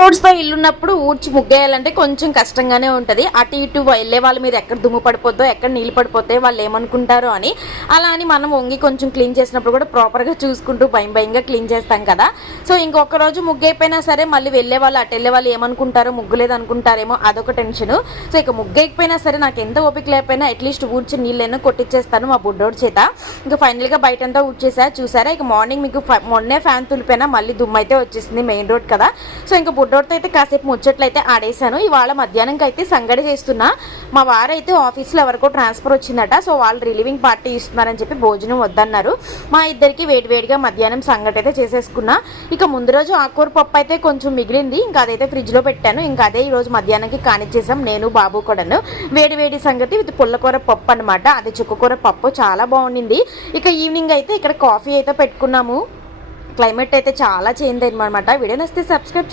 రోడ్స్తో ఇల్లున్నప్పుడు ఊడ్చి ముగ్గేయాలంటే కొంచెం కష్టంగానే ఉంటుంది. అటు ఇటు వెళ్ళే వాళ్ళ మీద ఎక్కడ దుమ్ము పడిపోద్దో ఎక్కడ నీళ్ళు పడిపోతే వాళ్ళు ఏమనుకుంటారో అని. అలా అని మనం వంగి కొంచెం క్లీన్ చేసినప్పుడు కూడా ప్రాపర్గా చూసుకుంటూ భయంగా క్లీన్ చేస్తాం కదా. సో ఇంకొక రోజు ముగ్గు అయిపోయినా సరే మళ్ళీ వెళ్ళే వాళ్ళు అటు వెళ్ళే వాళ్ళు ఏమనుకుంటారో, ముగ్గు లేదు అనుకుంటారేమో, అదొక టెన్షన్. సో ఇక ముగ్గు అయిపోయినా సరే నాకు ఎంత ఓపిక లేకపోయినా అట్లీస్ట్ ఊడ్చి నీళ్ళైనా కొట్టించేస్తాను మా బుడ్డోడి చేత. ఇంకా ఫైనల్గా బయటంతా ఊడ్చేసా. చూసారా, ఇక మార్నింగ్ మీకు మొన్నే ఫ్యాన్ తులిపోయినా మళ్ళీ దుమ్ము అయితే వచ్చేసింది, మెయిన్ రోడ్ కదా. సో ఇంకా బుడ్డోడితో అయితే కాసేపు ముచ్చట్లయితే ఆడేశాను. ఇవాళ మధ్యాహ్నంకి అయితే సంగడి చేస్తున్నా. మా వారైతే ఆఫీస్లో ఎవరికో ట్రాన్స్ఫర్ వచ్చిందట. సో వాళ్ళు రిలీవింగ్ పార్టీ ఇస్తున్నారని చెప్పి భోజనం వద్దన్నారు. మా ఇద్దరికి వేడివేడిగా మధ్యాహ్నం సంగటి అయితే చేసేసుకున్నా. ఇక ముందు రోజు ఆకుకూర పప్పు అయితే కొంచెం మిగిలింది, ఇంకా అదైతే ఫ్రిడ్జ్లో పెట్టాను. ఇంకా అదే ఈరోజు మధ్యాహ్నంకి కానిచ్చేసాం నేను బాబు కూడాను. వేడి సంగతి విత్ పుల్లకూర పప్పు అనమాట. అది చుక్కకూర పప్పు చాలా బాగుండింది. ఇక ఈవినింగ్ అయితే ఇక్కడ కాఫీ అయితే పెట్టుకున్నాము. క్లైమేట్ అయితే చాలా చేంజ్ అయింది అనమాట. వీడియో నచ్చితే సబ్స్క్రైబ్